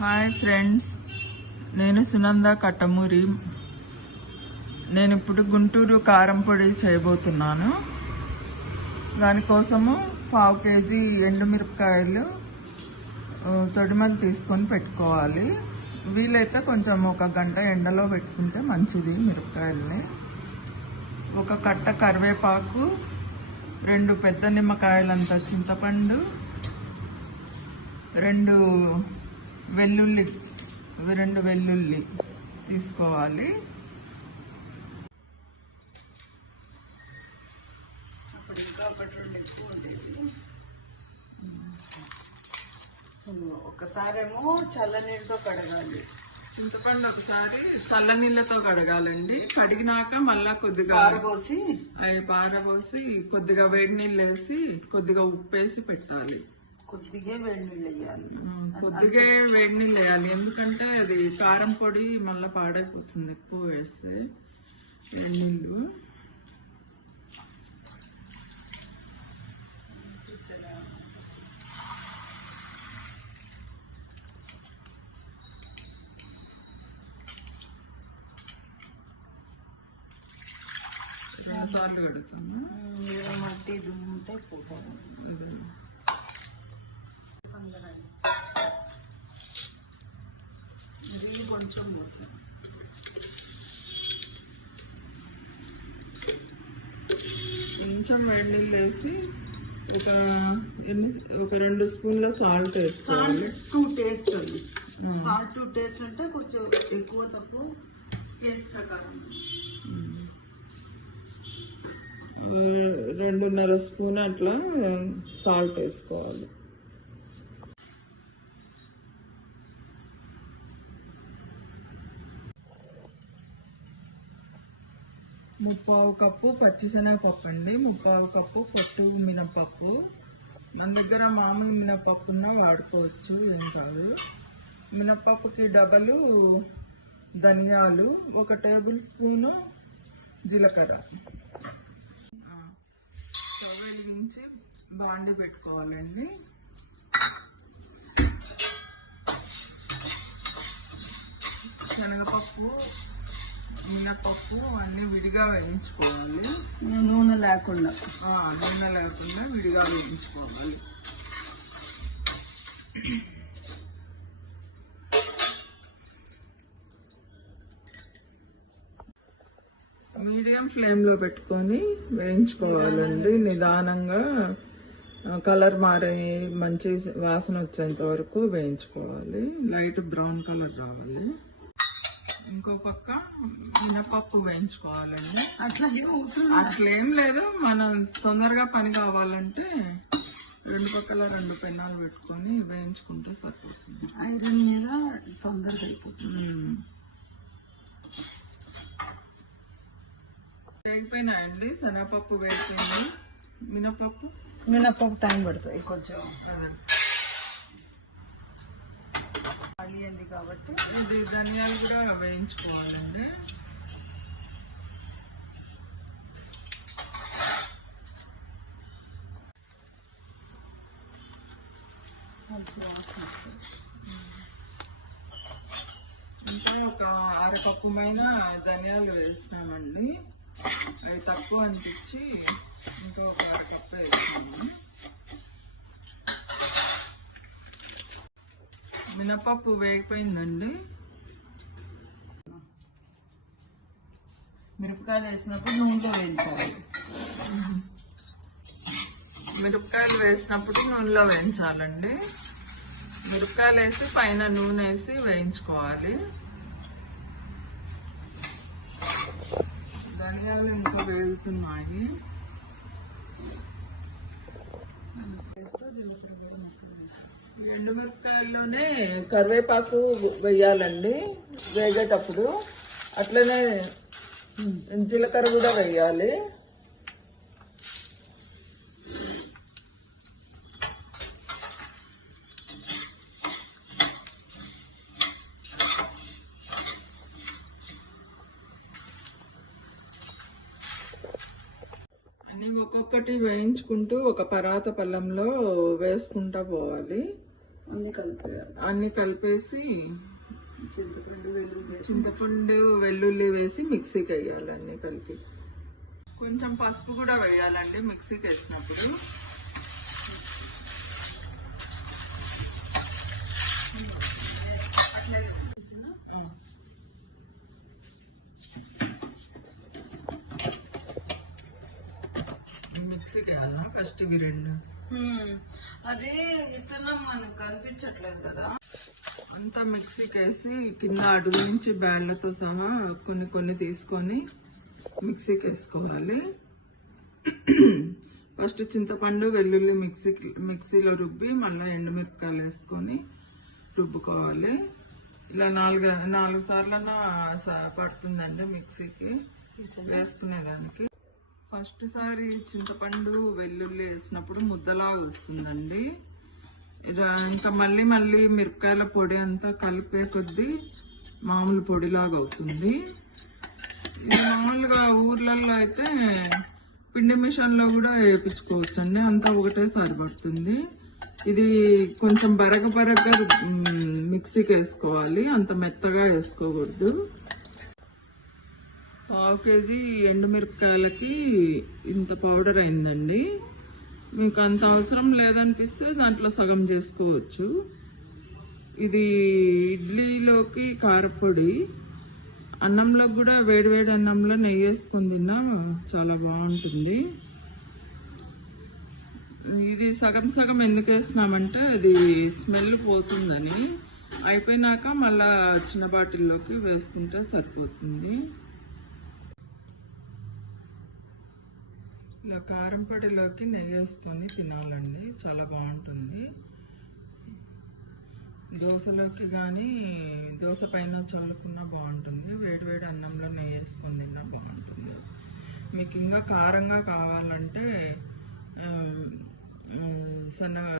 Hi friends, నేను సునంద కట్టమూరి. నేను ఇప్పుడు గుంటూరు కారం పొడి చేయబోతున్నాను. దానికోసము 1/2 kg ఎండుమిరపకాయలు తొడిమలు తీసుకొని పెట్టుకోవాలి. వీలైతే కొంచెం 1 గంట ఎండలో పెట్టుకుంటే మంచిది మిరపకాయల్ని. 1 కట్ట కరివేపాకు, 2 పెద్ద నిమ్మకాయలంత చింతపండు, 2 వెల్లుల్లి తీసుకోవాలి. ఒకసారేమో చల్లనీళ్ళతో కడగాలి. చింతపండు ఒకసారి చల్లనీళ్ళతో కడగాలండి. కడిగినాక మళ్ళా కొద్దిగా పారబోసి కొద్దిగా వేడి నీళ్ళు వేసి కొద్దిగా ఉప్పు వేసి పెట్టాలి. కొద్దిగా వేడి నీళ్ళు వేయాలి. కొద్దిగా వేడి నీళ్ళు వేయాలి, ఎందుకంటే అది కారం పొడి మళ్ళీ పాడైపోతుంది ఎక్కువ వేస్తే. వేడి నీళ్ళు సార్లు కడుగుతాను. మట్టి దుమ్ముంటే పోతాను. ఇది కొంచెం కొంచెం వేడి నీళ్ళు వేసి ఒక 2 స్పూన్ల సాల్ట్ వేసుకోవాలి. సాల్ట్ టు టేస్ట్ అంటే కొంచెం ఎక్కువ తక్కువ టేస్ట్ ప్రకారం. 2.5 స్పూన్ అట్లా సాల్ట్ వేసుకోవాలి. ముప్పావు కప్పు పచ్చిశనగపప్పు అండి, 1/4 కప్పు పొట్టు మినపప్పు. మన దగ్గర మామూలు మినపప్పున్న వాడుకోవచ్చు, ఏం కాదు. మినపప్పుకి డబలు ధనియాలు, 1 టేబుల్ స్పూను జీలకర్ర. స్టవ్ వెలిగించి బాండి పెట్టుకోవాలండి. శనగపప్పు మినపప్పు అన్నీ విడిగా వేయించుకోవాలి. నూనె లేకుండా విడిగా వేయించుకోవాలి. మీడియం ఫ్లేమ్లో పెట్టుకొని వేయించుకోవాలండి. నిదానంగా కలర్ మారే మంచి వాసన వచ్చేంత వరకు వేయించుకోవాలి. లైట్ బ్రౌన్ కలర్ రావాలి. ఇంకో పక్క మినపప్పు వేయించుకోవాలండి. అట్లేం లేదు, మనం తొందరగా పని కావాలంటే 2 పక్కల 2 పెన్నాలు పెట్టుకొని వేయించుకుంటే సరిపోతుంది. ఐరన్ మీద తొందరగా అయిపోతుంది. వేగిపోయినాయండి. శనగపప్పు వేగిపోయింది. మినపప్పు టైం పడుతుంది కొంచెం కాబట్టి. ఇది ధనియాలు కూడా వేయించుకోవాలండి. ఇంకా 1/2 కప్పు పైన ధనియాలు వేసినామండి. అవి తక్కువ అనిపించి ఇంకా 1/2 కప్పు వేసినాము. మినపప్పు వేగిపోయిందండి. మిరపకాయలు వేసినప్పుడు నూనెలో వేయించాలి. మిరపకాయలు వేసినప్పుడు నూనెలో వేయించాలండి. మిరపకాయలు వేసి పైన నూనె వేసి వేయించుకోవాలి. ధనియాలు ఇంకా వేగుతున్నాయి. ఎండుమిరపకాయల్లోనే కరివేపాకు వేయాలండి వేగేటప్పుడు. అట్లనే జీలకర్ర కూడా వేయాలి. అన్నీ ఒక్కొక్కటి వేయించుకుంటూ ఒక పరాత పళ్ళంలో వేసుకుంటూ పోవాలి. అన్ని కలిపేయాలి. అన్నీ కలిపేసి చింతపండు వెల్లుల్లి వేసి మిక్సీకి వేయాలి. అన్నీ కలిపి కొంచెం పసుపు కూడా వేయాలండి మిక్సీకి వేసినప్పుడు. మిక్సీకి వేయాలా ఫస్ట్ ఇవి రెండు? అదే విత్తనం మనకు కనిపించట్లేదు కదా. అంతా మిక్సీకి వేసి కింద అడుగు నుంచి బ్యాళ్ళతో సహా కొన్ని కొన్ని తీసుకొని మిక్సీకి వేసుకోవాలి. ఫస్ట్ చింతపండు వెల్లుల్లి మిక్సీలో రుబ్బి మళ్ళీ ఎండుమిరపకాయలు వేసుకొని రుబ్బుకోవాలి. ఇలా నాలుగు సార్లన్నా పడుతుందండి మిక్సీకి వేసుకునేదానికి. ఫస్ట్ సారి చింతపండు వెల్లుల్లి వేసినప్పుడు ముద్దలాగా వస్తుందండి. ఇంకా మళ్ళీ మిరపకాయల పొడి అంతా కలిపే కొద్దీ మామూలు పొడిలాగా అవుతుంది. ఇది మామూలుగా ఊర్లలో అయితే పిండి మిషన్లో కూడా వేయించుకోవచ్చు అండి, అంతా ఒకటేసారి పడుతుంది. ఇది కొంచెం బరగగా మిక్సీకి వేసుకోవాలి, అంత మెత్తగా వేసుకోకూడదు. 1/2 కేజీ ఎండుమిరపకాయలకి ఇంత పౌడర్ అయిందండి. మీకు అంత అవసరం లేదనిపిస్తే దాంట్లో సగం చేసుకోవచ్చు. ఇది ఇడ్లీలోకి కారపొడి, అన్నంలో కూడా వేడివేడి అన్నంలో నెయ్యి వేసుకొని తిన్నా చాలా బాగుంటుంది. ఇది సగం ఎందుకు వేసినామంటే అది స్మెల్ పోతుందని. అయిపోయినాక మళ్ళా చిన్న బాటిల్లోకి వేసుకుంటే సరిపోతుంది. ఇలా కారం పొడిలోకి నెయ్యి వేసుకొని తినాలండి, చాలా బాగుంటుంది. దోశలోకి కానీ దోశ పైన చల్లుకున్నా బాగుంటుంది, వేడివేడి అన్నంలో నెయ్యి వేసుకొని తిన్నా బాగుంటుంది. మీకు ఇంకా కారంగా కావాలంటే సన్నగా